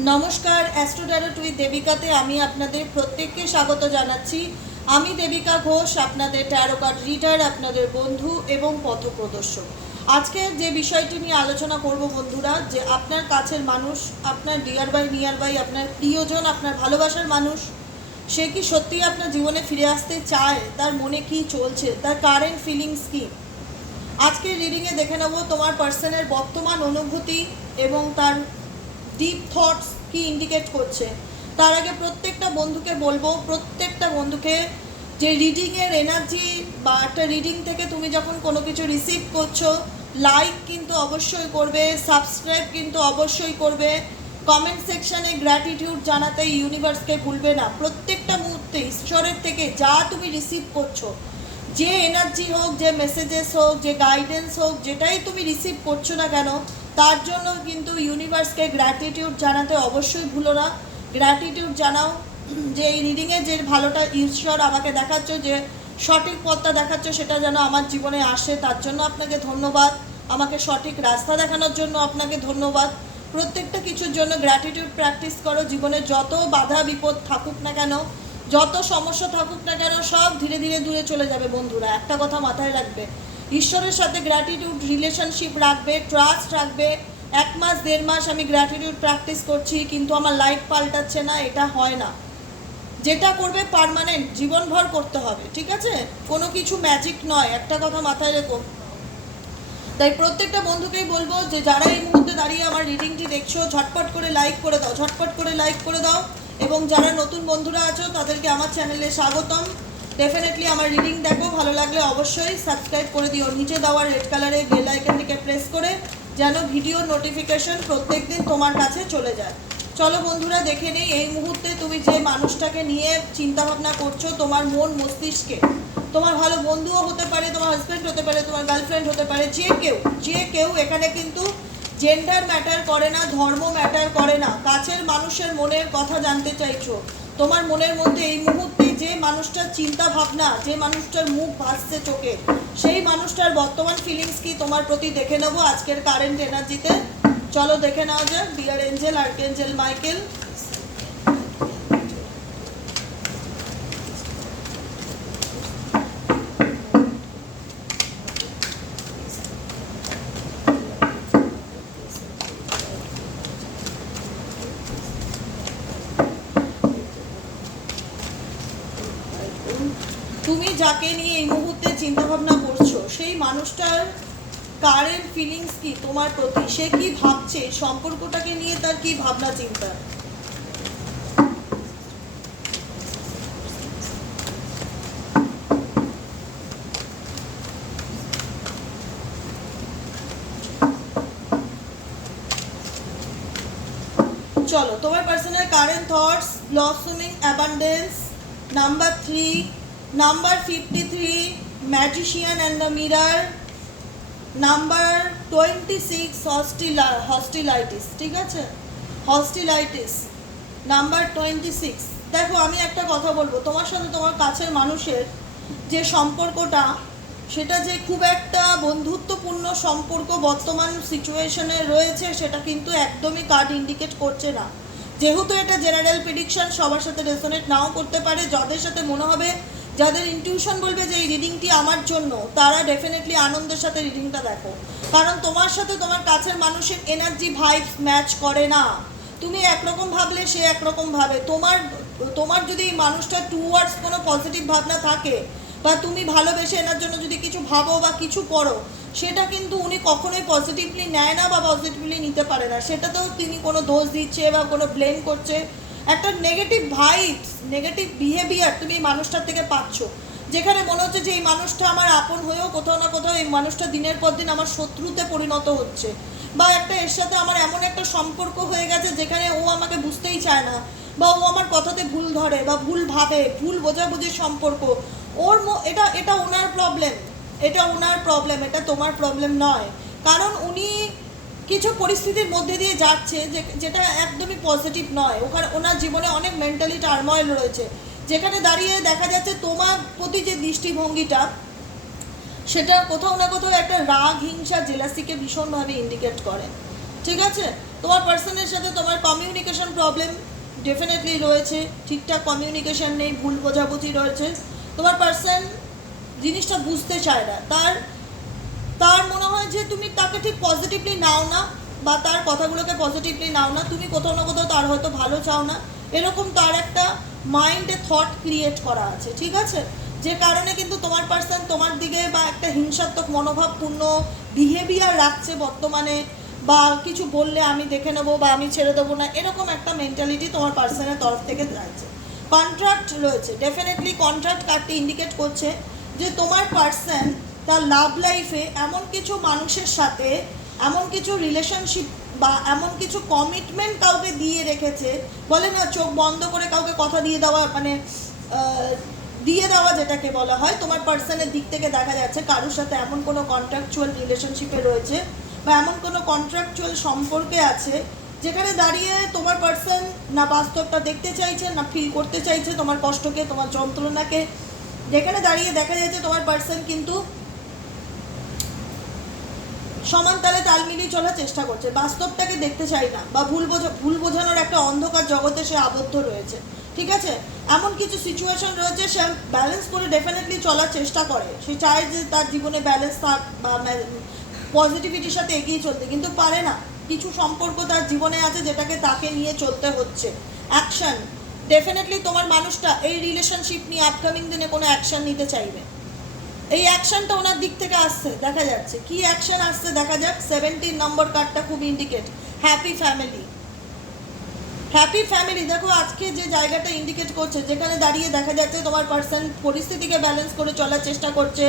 নমস্কার অ্যাস্ট্রোডারট উইথ দেবিকাতে আমি আপনাদের প্রত্যেককে স্বাগত জানাচ্ছি। আমি দেবিকা ঘোষ, আপনাদের ট্যারো কার্ড রিডার আপনাদের বন্ধু এবং পথপ্রদর্শক আজকে যে বিষয়টি নিয়ে আলোচনা করব বন্ধুরা, যে আপনার কাছের মানুষ, আপনার ডিয়ার বাই নিয়ার বাই আপনার প্রিয়জন, আপনার ভালোবাসার মানুষ, সে কি সত্যি আপনার জীবনে ফিরে আসতে চায়? তার মনে কি চলছে? তার কারেন্ট ফিলিংস কী? আজকের রিডিংয়ে দেখে নেব তোমার পার্সনের বর্তমান অনুভূতি এবং তার ডিপ থটস কি ইন্ডিকেট করছে? তার আগে প্রত্যেকটা বন্ধুকে বলব, প্রত্যেকটা বন্ধুকে যে রিডিংয়ের এনার্জি বা একটা রিডিং থেকে তুমি যখন কোনো কিছু রিসিভ করছ লাইক কিন্তু অবশ্যই করবে সাবস্ক্রাইব কিন্তু অবশ্যই করবে। কমেন্ট সেকশানে গ্র্যাটিটিউড জানাতে ইউনিভার্সকে ভুলবে না। প্রত্যেকটা মুহূর্তে, ঈশ্বরের থেকে যা তুমি রিসিভ করছ, যে এনার্জি হোক, যে মেসেজেস হোক, যে গাইডেন্স হোক, যেটাই তুমি রিসিভ করছ না কেন তার জন্য কিন্তু ইউনিভার্সকে গ্র্যাটিটিউড জানাতে অবশ্যই ভুলো না। গ্র্যাটিটিউড জানাও যে এই রিডিংয়ে যে ভালোটা ঈশ্বর আমাকে দেখাচ্ছ, যে সঠিক পথটা দেখাচ্ছ, সেটা যেন আমার জীবনে আসে। তার জন্য আপনাকে ধন্যবাদ। আমাকে সঠিক রাস্তা দেখানোর জন্য আপনাকে ধন্যবাদ। প্রত্যেকটা কিছুর জন্য গ্র্যাটিটিউড প্র্যাকটিস করো। জীবনে যত বাধা, বিপদ থাকুক না কেন, যত সমস্যা থাকুক না কেন, সব ধীরে ধীরে দূরে চলে যাবে বন্ধুরা। একটা কথা মাথায় রাখবে। ঈশ্বরের সাথে গ্র্যাটিটিউড রিলেশনশিপ রাখবে ট্রাস্ট রাখবে। এক মাস, দেড় মাস আমি গ্র্যাটিটিউড প্র্যাকটিস করছি, কিন্তু আমার লাইফ পাল্টাচ্ছে না, এটা হয় না। যেটা করবে পার্মানেন্ট জীবনভর করতে হবে, ঠিক আছে? কোনো কিছু ম্যাজিক নয়, একটা কথা মাথায় রেখো। তাই প্রত্যেকটা বন্ধুকেই বলব যে, যারা এই মুহূর্তে দাঁড়িয়ে আমার রিডিংটি দেখছ, ঝটপট করে লাইক করে দাও, ঝটপট করে লাইক করে দাও। এবং যারা নতুন বন্ধুরা আছো, তাদেরকে আমার চ্যানেলে স্বাগতম। ডেফিনেটলি আমার রিডিং দেখো, ভালো লাগলে অবশ্যই সাবস্ক্রাইব করে দিও। নিচে দেওয়া রেড কালারে বেল আইকনটিকে প্রেস করে যেন ভিডিও নোটিফিকেশন প্রত্যেক দিন তোমার কাছে চলে যায়। চলো বন্ধুরা, দেখে নেই, এই মুহূর্তে তুমি যে মানুষটাকে নিয়ে চিন্তা ভাবনা করছ, তোমার মন মস্তিষ্কে। তোমার ভালো বন্ধুও হতে পারে, তোমার হাজব্যান্ড হতে পারে, তোমার গার্লফ্রেন্ড হতে পারে, যে কেউ যে কেউ এখানে কিন্তু জেন্ডার ম্যাটার করে না, ধর্ম ম্যাটার করে না। কাছের মানুষের মনের কথা জানতে চাইছো। তোমার মনের মধ্যে এই মুহূর্তে যে মানুষটার চিন্তা ভাবনা যে মানুষটার মুখ ভাসছে চোখে, সেই মানুষটার বর্তমান ফিলিংস কি তোমার প্রতি দেখে নেব আজকের কারেন্ট এনার্জিতে চলো দেখে নেওয়া যাক ডিয়ার এঞ্জেল আর্কেঞ্জেল মাইকেল তুমি যাকে নিয়ে এই মুহূর্তে চিন্তা ভাবনা করছ, সেই মানুষটার কারেন্ট ফিলিংস কি তোমার প্রতি? সে কি ভাবছে? সম্পর্কটাকে নিয়ে তার কি ভাবনা, চিন্তা? চলো, তোমার personal current thoughts blossoming abundance number three three magician and the mirror number twenty six হস্টিলা hostilities ঠিক আছে? নাম্বার টোয়েন্টি সিক্স দেখো, আমি একটা কথা বলব, তোমার সাথে তোমার কাছের মানুষের যে সম্পর্কটা, সেটা যে খুব একটা বন্ধুত্বপূর্ণ সম্পর্ক বর্তমান সিচুয়েশনে রয়েছে, সেটা কিন্তু একদমই কার্ড ইন্ডিকেট করছে না। যেহেতু এটা জেনারেল প্রিডিকশন সবার সাথে রেসোনেট নাও করতে পারে, যাদের সাথে মনে হবে যাদের ইনটিউশন বলবে যে এই রিডিংটি আমার জন্য, তারা ডেফিনেটলি আনন্দের সাথে রিডিংটা দেখো। কারণ তোমার সাথে তোমার কাছের মানুষের এনার্জি ভাইব ম্যাচ করে না। তুমি একরকম ভাবলে সে একরকম ভাবে। তোমার তোমার যদি এই মানুষটা টুয়ার্ডস কোনো পজিটিভ ভাবনা থাকে, বা তুমি ভালোবেসে এনার জন্য যদি কিছু ভাবো বা কিছু করো, সেটা কিন্তু উনি কখনোই পজিটিভলি নেয় না বা পজিটিভলি নিতে পারে না। সেটাতেও তিনি কোনো দোষ দিচ্ছে বা কোনো ব্লেম করছে। একটা নেগেটিভ ভাইবস নেগেটিভ বিহেভিয়ার তুমি এই মানুষটার থেকে পাচ্ছ। যেখানে মনে হচ্ছে যে এই মানুষটা আমার আপন হয়েও কোথাও না কোথাও এই মানুষটা দিনের পর দিন আমার শত্রুতে পরিণত হচ্ছে। বা একটা এর সাথে আমার এমন একটা সম্পর্ক হয়ে গেছে যেখানে ও আমাকে বুঝতেই চায় না, বা ও আমার কথাতে ভুল ধরে, বা ভুল ভাবে, ভুল বোঝাবুঝির সম্পর্ক। ওর এটা এটা ওনার প্রবলেম এটা ওনার প্রবলেম এটা তোমার প্রবলেম নয়। কারণ উনি কিছু পরিস্থিতির মধ্যে দিয়ে যাচ্ছে যেটা একদমই পজিটিভ নয়। ওখানে ওনার জীবনে অনেক মেন্টালি টার্ময়েল রয়েছে। যেখানে দাঁড়িয়ে দেখা যাচ্ছে তোমার প্রতি যে দৃষ্টিভঙ্গিটা, সেটা কোথাও না কোথাও একটা রাগ, হিংসা জেলাসিকে ভীষণভাবে ইন্ডিকেট করে। ঠিক আছে? তোমার পার্সনের সাথে তোমার কমিউনিকেশন প্রবলেম ডেফিনেটলি রয়েছে। ঠিকঠাক কমিউনিকেশন নেই, ভুল বোঝাবুঝি রয়েছে। তোমার পার্সন জিনিসটা বুঝতে চায় না। তার তার মনে হয় যে তুমি তাকে ঠিক পজিটিভলি নাও না বা তার কথাগুলোকে পজিটিভলি নাও না, তুমি কোথাও না কোথাও তার হয়তো ভালো চাও না। এরকম তার একটা মাইন্ডে থট ক্রিয়েট করা আছে, ঠিক আছে? যে কারণে কিন্তু তোমার পার্সন তোমার দিকে বা একটা হিংসাত্মক, মনোভাবপূর্ণ বিহেভিয়ার রাখছে বর্তমানে বা কিছু বললে আমি দেখে নেব বা আমি ছেড়ে দেবো না, এরকম একটা মেন্টালিটি তোমার পার্সনের তরফ থেকে যাচ্ছে। কন্ট্রাক্ট রয়েছে ডেফিনেটলি কন্ট্রাক্ট কার্ডটি ইন্ডিকেট করছে যে তোমার পার্সন তার লাভ লাইফে এমন কিছু মানুষের সাথে, এমন কিছু রিলেশনশিপ বা এমন কিছু কমিটমেন্ট কাউকে দিয়ে রেখেছে, বলে না চোখ বন্ধ করে কাউকে কথা দিয়ে দেওয়া মানে দিয়ে দেওয়া যেটাকে বলা হয়, তোমার পার্সনের দিক থেকে দেখা যাচ্ছে কারোর সাথে এমন কোনো কন্ট্রাকচুয়াল রিলেশনশিপে রয়েছে বা এমন কোনো কন্ট্রাকচুয়াল সম্পর্কে আছে যেখানে দাঁড়িয়ে তোমার পার্সন না বাস্তবটা দেখতে চাইছে, না ফিল করতে চাইছে তোমার কষ্টকে, তোমার যন্ত্রণাকে, যেখানে দাঁড়িয়ে দেখা যাচ্ছে তোমার পার্সন কিন্তু সমান তালে তাল মিলিয়ে চলার চেষ্টা করছে। বাস্তবটাকে দেখতে চাই না বা ভুল বোঝা, ভুল বোঝানোর একটা অন্ধকার জগতে সে আবদ্ধ রয়েছে। ঠিক আছে? এমন কিছু সিচুয়েশন রয়েছে, সে ব্যালেন্স করে ডেফিনেটলি চলার চেষ্টা করে। সে চায় যে তার জীবনে ব্যালেন্স থাক বা পজিটিভিটির সাথে এগিয়ে চলতে। কিন্তু পারে না। কিছু সম্পর্ক তার জীবনে আছে যেটাকে তাকে নিয়ে চলতে হচ্ছে। অ্যাকশন ডেফিনেটলি তোমার মানুষটা এই রিলেশনশিপ নিয়ে আপকামিং দিনে কোনো অ্যাকশন নিতে চাইবে। এই অ্যাকশনটা ওনার দিক থেকে আসছে, দেখা যাচ্ছে। কি অ্যাকশন আসছে দেখা যাক সেভেন্টিন নম্বর কার্ডটা খুব indicate happy family happy family দেখো আজকে যে জায়গাটা ইন্ডিকেট করছে, যেখানে দাঁড়িয়ে দেখা যাচ্ছে তোমার পার্সন পরিস্থিতিকে ব্যালেন্স করে চলার চেষ্টা করছে।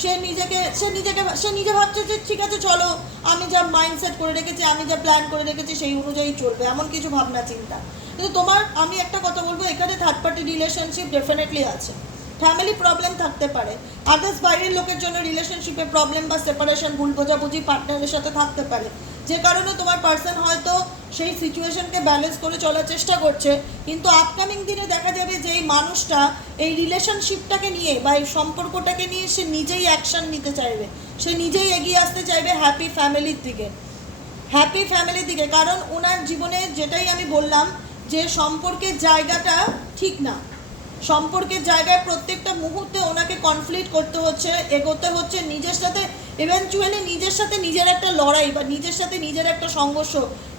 সে নিজেকে সে নিজেকে, সে নিজে ভাবছে যে ঠিক আছে, চলো, আমি যা মাইন্ডসেট করে রেখেছি, আমি যা প্ল্যান করে রেখেছি, সেই অনুযায়ী চলবে, এমন কিছু ভাবনা, চিন্তা। কিন্তু তোমার, আমি একটা কথা বলব, এখানে থার্ড পার্টি রিলেশনশিপ ডেফিনেটলি আছে। ফ্যামিলি প্রবলেম থাকতে পারে। আদার্স বাইরের লোকের জন্য রিলেশনশিপে প্রবলেম বা সেপারেশন ভুল বোঝাবুঝি পার্টনারের সাথে থাকতে পারে। যে কারণে তোমার পার্সন হয়তো সেই সিচুয়েশনকে ব্যালেন্স করে চলার চেষ্টা করছে, কিন্তু আপকামিং দিনে দেখা যাবে যে এই মানুষটা এই রিলেশনশিপটাকে নিয়ে বা এই সম্পর্কটাকে নিয়ে সে নিজেই অ্যাকশন নিতে চাইবে। সে নিজেই এগিয়ে আসতে চাইবে হ্যাপি ফ্যামিলির দিকে। হ্যাপি ফ্যামিলির দিকে। কারণ ওনার জীবনে যেটাই আমি বললাম, যে সম্পর্কের জায়গাটা ঠিক না। সম্পর্কের জায়গায় প্রত্যেকটা মুহূর্তে ওনাকে কনফ্লিক্ট করতে হচ্ছে, এগোতে হচ্ছে, নিজের সাথে ইভেনচুয়ালি নিজের সাথে নিজের একটা লড়াই বা নিজের সাথে নিজের একটা সংঘর্ষ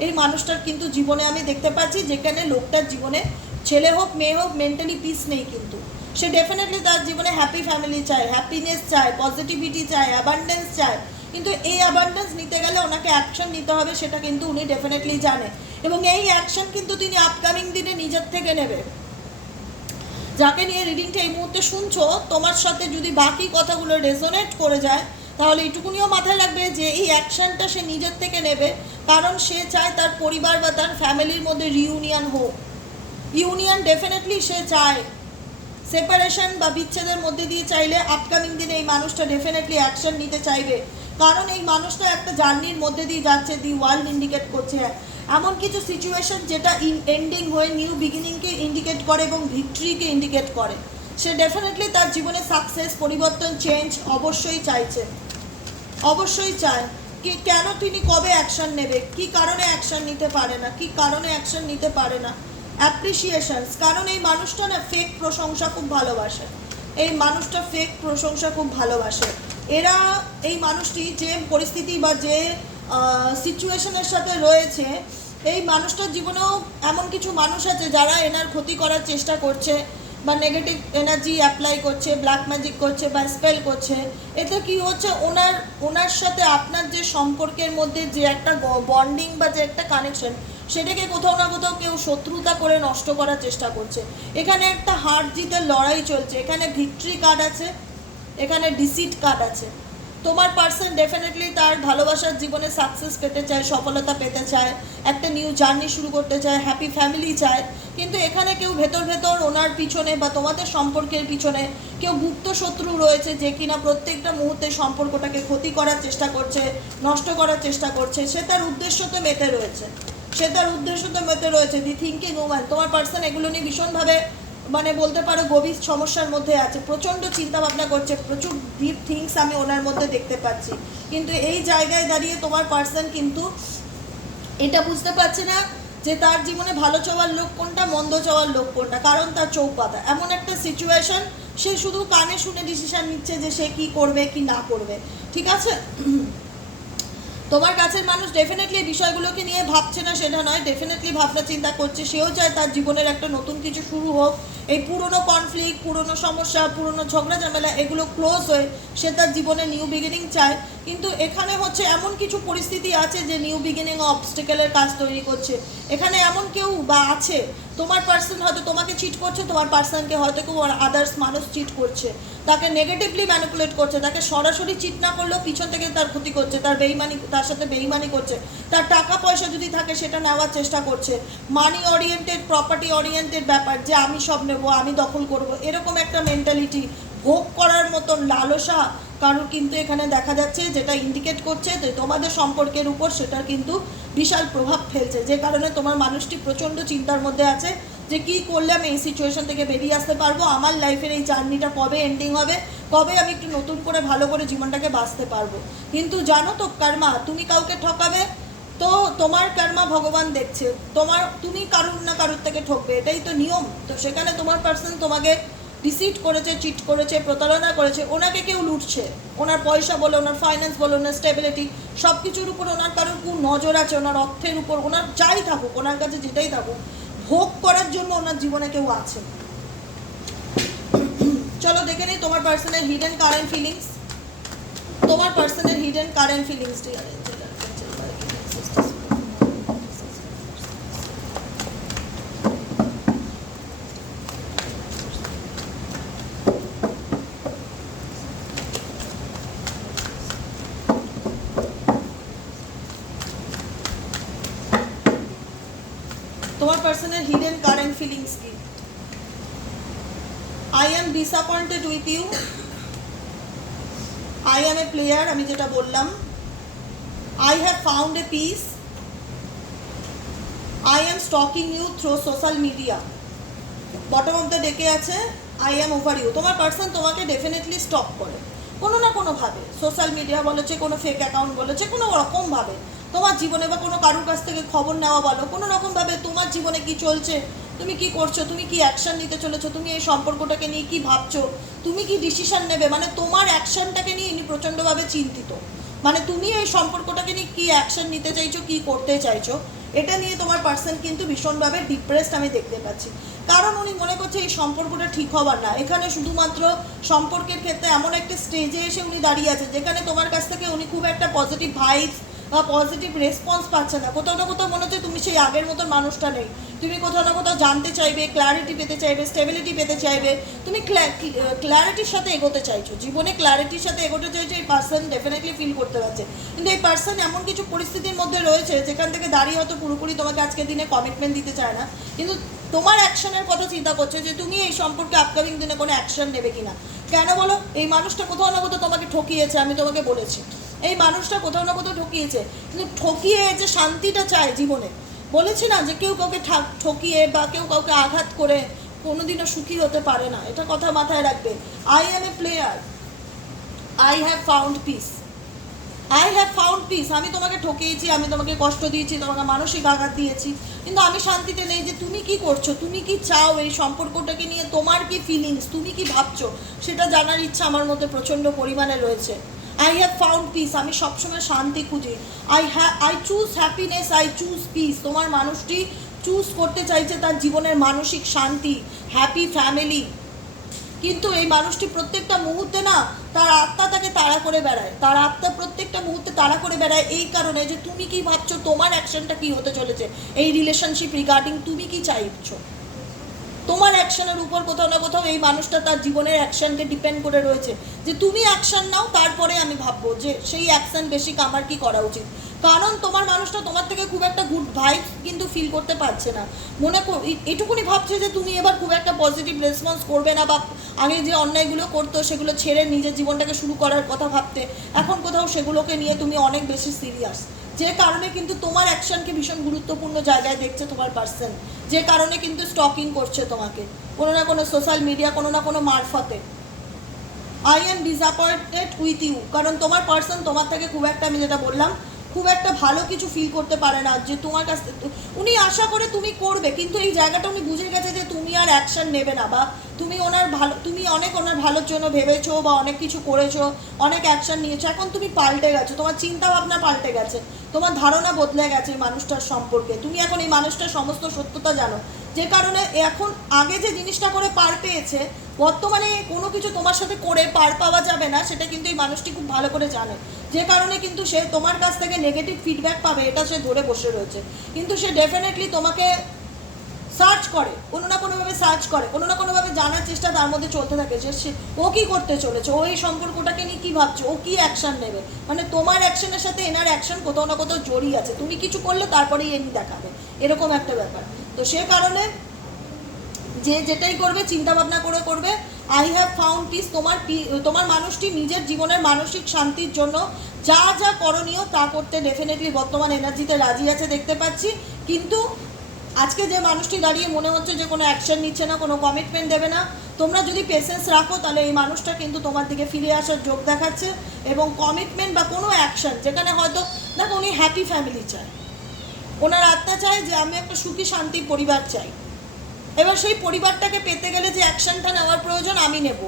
এই মানুষটার কিন্তু জীবনে আমি দেখতে পাচ্ছি, যেখানে লোকটার জীবনে ছেলে হোক, মেয়ে হোক মেন্টালি পিস নেই কিন্তু। সে ডেফিনেটলি তার জীবনে হ্যাপি ফ্যামিলি চায় হ্যাপিনেস চায় পজিটিভিটি চায় অ্যাবান্ডেন্স চায়। কিন্তু এই অ্যাবান্ডেন্স নিতে গেলে ওনাকে অ্যাকশন নিতে হবে, সেটা কিন্তু উনি ডেফিনেটলি জানে। এবং এই অ্যাকশন কিন্তু তিনি আপকামিং দিনে নিজের থেকে নেবে। যাকে নিয়ে রিডিংটা এই মুহূর্তে শুনছো, তোমার সাথে যদি বাকি কথাগুলো রেজোনেট করে যায়, তাহলে এইটুকুনিও মাথায় রাখবে যে এই অ্যাকশনটা সে নিজের থেকে নেবে, কারণ সে চায় তার পরিবার বা তার ফ্যামিলির মধ্যে রিউনিয়ন হোক। ইউনিয়ন ডেফিনেটলি সে চায়। সেপারেশন বা বিচ্ছেদের মধ্যে দিয়ে চাইলে আপকামিং দিনে এই মানুষটা ডেফিনেটলি অ্যাকশন নিতে চাইবে। কারণ এই মানুষটা একটা জার্নির মধ্যে দিয়ে যাচ্ছে দি ওয়ার্ল্ড ইন্ডিকেট করছে। এমন কিছু সিচুয়েশন যেটা ইন এন্ডিং হয়ে নিউ বিগিনিংকে ইন্ডিকেট করে এবং ভিক্টরিকে ইন্ডিকেট করে। সে ডেফিনেটলি তার জীবনে সাকসেস পরিবর্তন চেঞ্জ অবশ্যই চাইছে। অবশ্যই চায় কি কেন তিনি কবে অ্যাকশন নেবে? কি কারণে অ্যাকশন নিতে পারে না? কি কারণে অ্যাকশন নিতে পারে না? অ্যাপ্রিসিয়েশনস কারণ এই মানুষটা না ফেক প্রশংসা খুব ভালোবাসে। এই মানুষটা ফেক প্রশংসা খুব ভালোবাসে। এরা এই মানুষটি যে পরিস্থিতি বা যে সিচুয়েশনের সাথে রয়েছে, এই মানুষটার জীবনেও এমন কিছু মানুষ আছে যারা এনার ক্ষতি করার চেষ্টা করছে, বা নেগেটিভ এনার্জি অ্যাপ্লাই করছে ব্ল্যাক ম্যাজিক করছে, বা স্পেল করছে। এতে কি হচ্ছে, ওনার ওনার সাথে আপনার যে সম্পর্কের মধ্যে যে একটা বন্ডিং বা যে একটা কানেকশন সেটাকে কোথাও না কোথাও কেউ শত্রুতা করে নষ্ট করার চেষ্টা করছে। এখানে একটা হার জিতের লড়াই চলছে। এখানে ভিক্টরি কার্ড আছে, এখানে ডিসিট কার্ড আছে। তোমার পার্সন ডেফিনেটলি তার ভালোবাসার জীবনে সাকসেস পেতে চায়, সফলতা পেতে চায়, একটা নিউ জার্নি শুরু করতে চায় হ্যাপি ফ্যামিলি চায়। কিন্তু এখানে কেউ ভেতর ভেতর ওনার পিছনে বা তোমাদের সম্পর্কের পিছনে কেউ গুপ্ত শত্রু রয়েছে যে কিনা প্রত্যেকটা মুহূর্তে সম্পর্কটাকে ক্ষতি করার চেষ্টা করছে, নষ্ট করার চেষ্টা করছে, সে তার উদ্দেশ্যতে মেতে রয়েছে। সে তার উদ্দেশ্যতে মেতে রয়েছে। দি থিঙ্কিং ওম্যান তোমার পার্সন এগুলো নিয়ে ভীষণভাবে মানে বলতে পারো গভীর সমস্যার মধ্যে আছে। প্রচণ্ড চিন্তা ভাবনা করছে, প্রচুর ডিপ থিংস আমি ওনার মধ্যে দেখতে পাচ্ছি। কিন্তু এই জায়গায় দাঁড়িয়ে তোমার পার্সন কিন্তু এটা বুঝতে পারছে না যে তার জীবনে ভালো চাওয়ার লোক কোনটা, মন্দ চাওয়ার লোক কোনটা, কারণ তার চোখ পাতা এমন একটা সিচুয়েশন সে শুধু কানে শুনে ডিসিশন নিচ্ছে যে সে কি করবে, কি না করবে। ঠিক আছে? তোমার কাছের মানুষ ডেফিনেটলি বিষয়গুলোকে নিয়ে ভাবছে না, সেটা নয়। ডেফিনেটলি ভাবনা চিন্তা করছে, সেও চায় তার জীবনের একটা নতুন কিছু শুরু হোক। এই পুরনো কনফ্লিক্ট পুরনো সমস্যা, পুরনো ঝগড়া, ঝামেলা, এগুলো ক্লোজ হয়ে সে তার জীবনে নিউ বিগিনিং চায়। কিন্তু এখানে হচ্ছে এমন কিছু পরিস্থিতি আছে যে নিউ বিগিনিং অবস্টেকেলের কাজ তৈরি করছে। এখানে এমন কেউ বা আছে? তোমার পার্সন হয়তো তোমাকে চিট করছে, তোমার পার্সনকে হয়তো কেউ আদার্স মানুষ চিট করছে। তাকে নেগেটিভলি ম্যানিপুলেট করছে, তাকে সরাসরি চিট না করলেও পিছন থেকে তার ক্ষতি করছে, তার বেইমানি, তার সাথে বেইমানি করছে। তার টাকা পয়সা যদি থাকে, সেটা নেওয়ার চেষ্টা করছে। মানি ওরিয়েন্টেড প্রপার্টি ওরিয়েন্টেড ব্যাপার, যে আমি সব নেব আমি দখল করব, এরকম একটা মেন্টালিটি ভোগ করার মতন লালসা কারোর কিন্তু এখানে দেখা যাচ্ছে, যেটা ইন্ডিকেট করছে যে তোমাদের সম্পর্কের উপর সেটার কিন্তু বিশাল প্রভাব ফেলছে। যে কারণে তোমার মানুষটি প্রচণ্ড চিন্তার মধ্যে আছে যে কি করলে আমি এই সিচুয়েশন থেকে বেরিয়ে আসতে পারব, আমার লাইফের এই জার্নিটা কবে এন্ডিং হবে, কবে আমি একটু নতুন করে ভালো করে জীবনটাকে বাঁচতে পারব। কিন্তু জানো তো, কর্মা, তুমি কাউকে ঠকাবে তো তোমার কর্মা ভগবান দেখছে। তোমার, তুমি কারুর না কারুর থেকে ঠকবে, এটাই তো নিয়ম। তো সেখানে তোমার পার্সন তোমাকে ডিসিট করেছে চিট করেছে, প্রতারণা করেছে, ওনাকে কেউ লুটছে। ওনার পয়সা বলো, ওনার ফাইন্যান্স বলো, ওনার স্টেবিলিটি সব কিছুর উপর ওনার কারোর খুব নজর আছে, ওনার অর্থের উপর, ওনার যাই থাকুক, ওনার কাছে যেটাই থাকুক, ভোগ করার জন্য ওনার জীবনে কেউ আছে। চলো দেখে নিই তোমার পার্সনের হিডেন কারেন্ট ফিলিংস তোমার পার্সনের হিডেন কারেন্ট ফিলিংস তোমার পার্সনের হিডেন কারেন্ট ফিলিংস কি I am disappointed with you I am a player আমি যেটা বললাম। I have found a peace I am stalking you through social media bottom of the ডেকে আছে আই এম ওভার ইউ তোমার person তোমাকে definitely stalk করে। কোনো না কোনোভাবে। সোশ্যাল মিডিয়া বলেছে, কোনো ফেক অ্যাকাউন্ট বলেছে, কোনো রকমভাবে। তোমার জীবনে বা কোনো কারোর কাছ থেকে খবর নেওয়া বলো, কোনো রকমভাবে তোমার জীবনে কি চলছে? তুমি কি করছ? তুমি কি অ্যাকশন নিতে চলেছো? তুমি এই সম্পর্কটাকে নিয়ে কি ভাবছ? তুমি কি ডিসিশন নেবে? মানে তোমার অ্যাকশনটাকে নিয়ে ইনি প্রচণ্ডভাবে চিন্তিত। মানে তুমি এই সম্পর্কটাকে নিয়ে কি অ্যাকশন নিতে চাইছো, কি করতে চাইছো, এটা নিয়ে তোমার পার্সন কিন্তু ভীষণভাবে ডিপ্রেসড আমি দেখতে পাচ্ছি। কারণ উনি মনে করছে এই সম্পর্কটা ঠিক হবার না। এখানে শুধুমাত্র সম্পর্কের ক্ষেত্রে এমন একটা স্টেজে এসে উনি দাঁড়িয়ে আছে, যেখানে তোমার কাছ থেকে উনি খুব একটা পজিটিভ ভাইবস বা পজিটিভ রেসপন্স পাচ্ছে না। কোথাও না কোথাও মনে হচ্ছে তুমি সেই আগের মতন মানুষটা নেই। তুমি কোথাও না কোথাও জানতে চাইবে ক্ল্যারিটি পেতে চাইবে স্টেবিলিটি পেতে চাইবে। তুমি ক্ল্যারিটির সাথে এগোতে চাইছো। জীবনে ক্ল্যারিটির সাথে এগোতে চাইছো, এই পার্সন ডেফিনেটলি ফিল করতে পারছে। কিন্তু এই পার্সন এমন কিছু পরিস্থিতির মধ্যে রয়েছে, যেখান থেকে দাঁড়িয়ে হয়তো পুরোপুরি তোমাকে আজকের দিনে কমিটমেন্ট দিতে চায় না। কিন্তু তোমার অ্যাকশনের কথা চিন্তা করছে যে তুমি এই সম্পর্কে আপকামিং দিনে কোনো অ্যাকশন নেবে কিনা। কেন বলো? এই মানুষটা কোথাও না কোথাও তোমাকে ঠকিয়েছে, আমি তোমাকে বলেছি। এই মানুষটা কোথাও না কোথাও ঠকিয়েছে। কিন্তু ঠকিয়ে যে শান্তিটা চায় জীবনে। বলেছি না যে কেউ কাউকে ঠকিয়ে বা কেউ কাউকে আঘাত করে কোনোদিনও সুখী হতে পারে না। এটা কথা মাথায় রাখবে। I am a player I have found peace I have found peace আমি তোমাকে ঠকিয়েছি, আমি তোমাকে কষ্ট দিয়েছি, তোমাকে মানসিক আঘাত দিয়েছি। কিন্তু আমি শান্তিতে নেই যে তুমি কি করছ? তুমি কি চাও এই সম্পর্কটাকে নিয়ে? তোমার কি ফিলিংস তুমি কি ভাবছ? সেটা জানার ইচ্ছা আমার মধ্যে প্রচণ্ড পরিমাণে রয়েছে। আই হ্যাভ ফাউন্ড পিস আমি সবসময় শান্তি খুঁজি। I have I choose happiness I choose peace তোমার মানুষটি চুজ করতে চাইছে তার জীবনের মানসিক শান্তি হ্যাপি ফ্যামিলি কিন্তু এই মানুষটি প্রত্যেকটা মুহূর্তে না, তার আত্মা তাকে তাড়া করে বেড়ায়। তার আত্মা প্রত্যেকটা মুহূর্তে তাড়া করে বেড়ায় এই কারণে যে তুমি কি ভাবছ, তোমার অ্যাকশনটা কি হতে চলেছে? এই রিলেশনশিপ রিগার্ডিং তুমি কি চাইছো? তোমার অ্যাকশনের উপর কোথাও না কোথাও এই মানুষটা তার জীবনের অ্যাকশনকে ডিপেন্ড করে রয়েছে। যে তুমি অ্যাকশন নাও, তারপরে আমি ভাববো যে সেই অ্যাকশন বেশি আমার কি করা উচিত। কারণ তোমার মানুষটা তোমার থেকে খুব একটা গুড ভাইব কিন্তু ফিল করতে পারছে না। মনে এটুকুনি ভাবছে যে তুমি এবার খুব একটা পজিটিভ রেসপন্স করবে না বা আগে যে অন্যায়গুলো করতো, সেগুলো ছেড়ে নিজের জীবনটাকে শুরু করার কথা ভাবতে, এখন কোথাও সেগুলোকে নিয়ে তুমি অনেক বেশি সিরিয়াস যে কারণে কিন্তু তোমার অ্যাকশনকে ভীষণ গুরুত্বপূর্ণ জায়গায় দেখছে তোমার পার্সন যে কারণে কিন্তু স্টকিং করছে তোমাকে। কোনো না কোনো সোশ্যাল মিডিয়া কোনো না কোনো মারফতে। I am disappointed with you কারণ তোমার পার্সন তোমার থেকে খুব একটা, আমি যেটা বললাম, খুব একটা ভালো কিছু ফিল করতে পারে না। যে তোমার কাছ থেকে, উনি আশা করে তুমি করবে, কিন্তু এই জায়গাটা উনি বুঝে গেছে যে তুমি আর অ্যাকশন নেবে না, বা তুমি ওনার ভালো, তুমি অনেক ওনার ভালোর জন্য ভেবেছো বা অনেক কিছু করেছ, অনেক অ্যাকশন নিয়েছো, এখন তুমি পাল্টে গেছো, তোমার চিন্তা ভাবনা পাল্টে গেছে। তোমার ধারণা বদলে গেছে মানুষটার সম্পর্কে। তুমি এখন এই মানুষটার সমস্ত সত্যতা জানো। যে কারণে এখন আগে যে জিনিসটা করে পার পেয়েছে, বর্তমানে কোনো কিছু তোমার সাথে করে পার পাওয়া যাবে না, সেটা কিন্তু এই মানুষটি খুব ভালো করে জানে। যে কারণে কিন্তু সে তোমার কাছ থেকে নেগেটিভ ফিডব্যাক পাবে, এটা সে ধরে বসে রয়েছে। কিন্তু সে ডেফিনেটলি তোমাকে সার্চ করে, কোনো না কোনোভাবে সার্চ করে, কোনো না কোনোভাবে জানার চেষ্টা তার মধ্যে চলতে থাকে যে সে, ও কী করতে চলেছে, ও এই সম্পর্কটাকে নিয়ে কী ভাবছে, ও কী অ্যাকশন নেবে? মানে তোমার অ্যাকশনের সাথে এনার অ্যাকশন কোথাও না কোথাও জড়িয়ে আছে। তুমি কিছু করলে তারপরেই এমনি দেখাবে। এরকম একটা ব্যাপার। তো সে কারণে যে যেটাই করবে চিন্তা ভাবনা করে করবে আই হ্যাভ ফাউন্ড পিস তোমার তোমার মানুষটি নিজের জীবনের মানসিক শান্তির জন্য যা যা করণীয় তা করতে ডেফিনেটলি বর্তমান এনার্জিতে রাজি আছে, দেখতে পাচ্ছি। কিন্তু আজকে যে মানুষটি দাঁড়িয়ে মনে হচ্ছে যে কোনো অ্যাকশন নিচ্ছে না, কোনো কমিটমেন্ট দেবে না, তোমরা যদি পেশেন্স রাখো, তাহলে এই মানুষটা কিন্তু তোমার দিকে ফিরে আসার যোগ দেখাচ্ছে এবং কমিটমেন্ট বা কোনো অ্যাকশন যেখানে হয়তো, দেখো উনি হ্যাপি ফ্যামিলি চায়। ওনার আত্মা চায় যে আমি একটা সুখী, শান্তি পরিবার চাই। এবার সেই পরিবারটাকে পেতে গেলে যে অ্যাকশনটা নেওয়ার প্রয়োজন আমি নেব।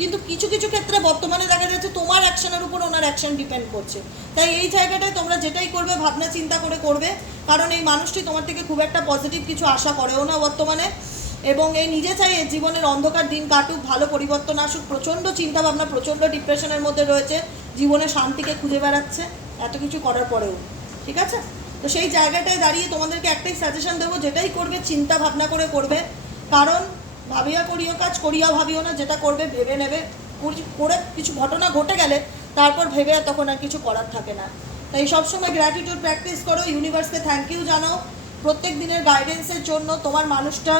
কিন্তু কিছু কিছু ক্ষেত্রে বর্তমানে দেখা যাচ্ছে তোমার অ্যাকশনের উপর ওনার অ্যাকশন ডিপেন্ড করছে। তাই এই জায়গাটায় তোমরা যেটাই করবে, ভাবনা চিন্তা করে করবে। কারণ এই মানুষটি তোমার থেকে খুব একটা পজিটিভ কিছু আশা করেও না বর্তমানে। এবং এই নিজে চাই জীবনের অন্ধকার দিন কাটুক, ভালো পরিবর্তন আসুক, প্রচণ্ড চিন্তা ভাবনা প্রচণ্ড ডিপ্রেশনের মধ্যে রয়েছে, জীবনে শান্তিকে খুঁজে বেড়াচ্ছে, এত কিছু করার পরেও। ঠিক আছে? তো সেই জায়গাটায় দাঁড়িয়ে তোমাদেরকে একটাই সাজেশন দেবো, যেটাই করবে চিন্তা ভাবনা করে করবে। কারণ ভাবিয়া করিও কাজ, করিয়া ভাবিও না, যেটা করবে ভেবে নেবে। করে কিছু ঘটনা ঘটে গেলে তারপর ভেবে আর তখন আর কিছু করার থাকে না। তাই সবসময় গ্র্যাটিটিউড প্র্যাকটিস করো ইউনিভার্সকে থ্যাংক ইউ জানাও। প্রত্যেক দিনের গাইডেন্সের জন্য তোমার মানুষটা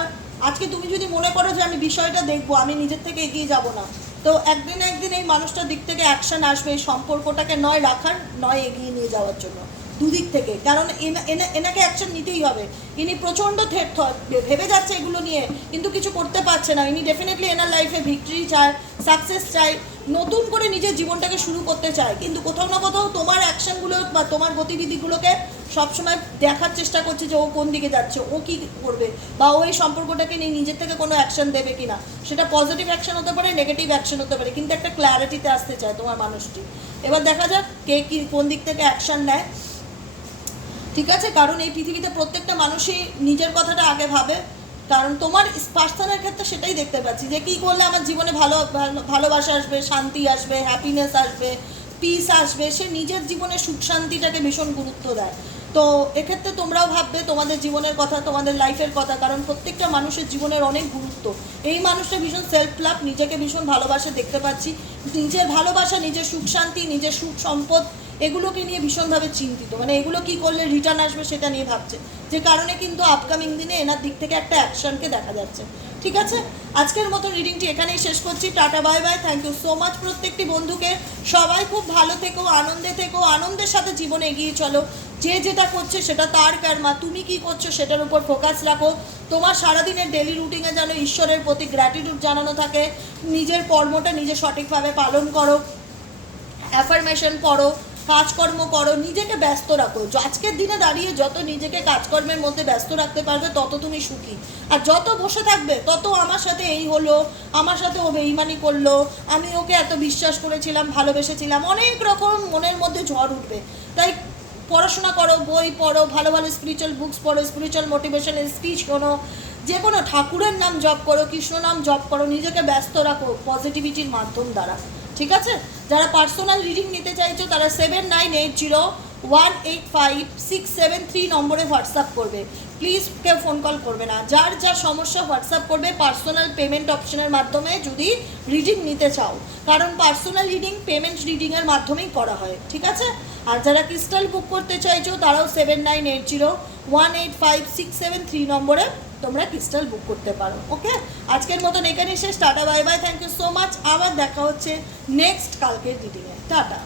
আজকে তুমি যদি মনে করো যে আমি বিষয়টা দেখব, আমি নিজের থেকে এগিয়ে যাব না। তো একদিন একদিন এই মানুষটার দিক থেকে অ্যাকশন আসবে, এই সম্পর্কটাকে নয় রাখার, নয় এগিয়ে নিয়ে যাওয়ার জন্য। দুদিক থেকে। কারণ এনা- এনা- এনাকে অ্যাকশন নিতেই হবে। ইনি প্রচণ্ড ভেবে যাচ্ছে এগুলো নিয়ে, কিন্তু কিছু করতে পারছে না। ইনি ডেফিনেটলি এনার লাইফে ভিক্টরি চায় সাকসেস চায়, নতুন করে নিজের জীবনটাকে শুরু করতে চায়। কিন্তু কোথাও না কোথাও তোমার অ্যাকশনগুলো বা তোমার গতিবিধিগুলোকে সবসময় দেখার চেষ্টা করছে যে ও কোন দিকে যাচ্ছে, ও কি করবে, বা ও এই সম্পর্কটাকে নিয়ে নিজের থেকে কোনো অ্যাকশন দেবে কিনা। সেটা পজিটিভ অ্যাকশন হতে পারে নেগেটিভ অ্যাকশন হতে পারে, কিন্তু একটা ক্ল্যারিটিতে আসতে চায় তোমার মানুষটি। এবার দেখা যাক কে কি কোন দিক থেকে অ্যাকশন নেয়। ঠিক আছে? কারণ এই পৃথিবীতে প্রত্যেকটা মানুষই নিজের কথাটা আগে ভাবে। কারণ তোমার পার্সনের ক্ষেত্রে সেটাই দেখতে পাচ্ছি যে কী করলে আমার জীবনে ভালো- ভালোবাসা আসবে, শান্তি আসবে হ্যাপিনেস আসবে পিস আসবে। সে নিজের জীবনে সুখ শান্তিটাকে ভীষণ গুরুত্ব দেয়। তো এক্ষেত্রে তোমরাও ভাববে তোমাদের জীবনের কথা, তোমাদের লাইফের কথা, কারণ প্রত্যেকটা মানুষের জীবনের অনেক গুরুত্ব। এই মানুষটা ভীষণ সেলফ লাভ নিজেকে ভীষণ ভালোবাসে দেখতে পাচ্ছি। নিজের ভালোবাসা, নিজের সুখ শান্তি নিজের সুখ সম্পদ এগুলোকে নিয়ে ভীষণভাবে চিন্তিত। মানে এগুলো কি করলে রিটার্ন আসবে সেটা নিয়ে ভাবছে। যে কারণে কিন্তু আপকামিং দিনে এনার দিক থেকে একটা অ্যাকশনকে দেখা যাচ্ছে। ঠিক আছে? আজকের মতো রিডিংটি এখানেই শেষ করছি। Tata bye bye thank you so much প্রত্যেকটি বন্ধুকে। সবাই খুব ভালো থেকো, আনন্দে থেকো, আনন্দের সাথে জীবনে এগিয়ে চলো। যে যেটা করছে সেটা তার কারমা তুমি কি করছ সেটার উপর ফোকাস রাখো। তোমার সারাদিনের ডেলি রুটিনে যেন ঈশ্বরের প্রতি গ্র্যাটিটিউড জানানো থাকে। নিজের কর্মটা নিজে সঠিকভাবে পালন করো। অ্যাফার্মেশন পড়ো। কাজকর্ম করো, নিজেকে ব্যস্ত রাখো। আজকের দিনে দাঁড়িয়ে যত নিজেকে কাজকর্মের মধ্যে ব্যস্ত রাখতে পারবে, তত তুমি সুখী। আর যত বসে থাকবে, তত আমার সাথে এই হলো, আমার সাথে ও বেইমানি করল, আমি ওকে এত বিশ্বাস করেছিলাম, ভালোবেসেছিলাম, অনেক রকম মনের মধ্যে ঝড় উঠবে। তাই পড়াশোনা করো, বই পড়ো, ভালো ভালো স্পিরিচুয়াল বুকস পড়ো স্পিরিচুয়াল মোটিভেশনাল স্পিচ শোনো। যে কোনো ঠাকুরের নাম জপ করো কৃষ্ণ নাম জপ করো, নিজেকে ব্যস্ত রাখো পজিটিভিটির মাধ্যম দ্বারা। ঠিক আছে? যারা পার্সোনাল রিডিং নিতে চাইছো, তারা seven nine eight zero one eight five six seven three নম্বরে হোয়াটসঅ্যাপ করবে। প্লিজ কেউ ফোন কল করবে না। যার যা সমস্যা হোয়াটসঅ্যাপ করবে পার্সোনাল পেমেন্ট অপশনের মাধ্যমে যদি রিডিং নিতে চাও। কারণ পার্সোনাল রিডিং পেমেন্ট রিডিংয়ের মাধ্যমেই করা হয়। ঠিক আছে? আর যারা ক্রিস্টাল বুক করতে চাইছো, তারাও seven nine eight zero one eight five six seven three নম্বরে তোমরা ক্রিস্টাল বুক করতে পারো ওকে আজকের মতন এখানে শেষ, tata bye bye thank you so much আবার দেখা হচ্ছে নেক্সট কালকের রিডিংয়ে টাটা।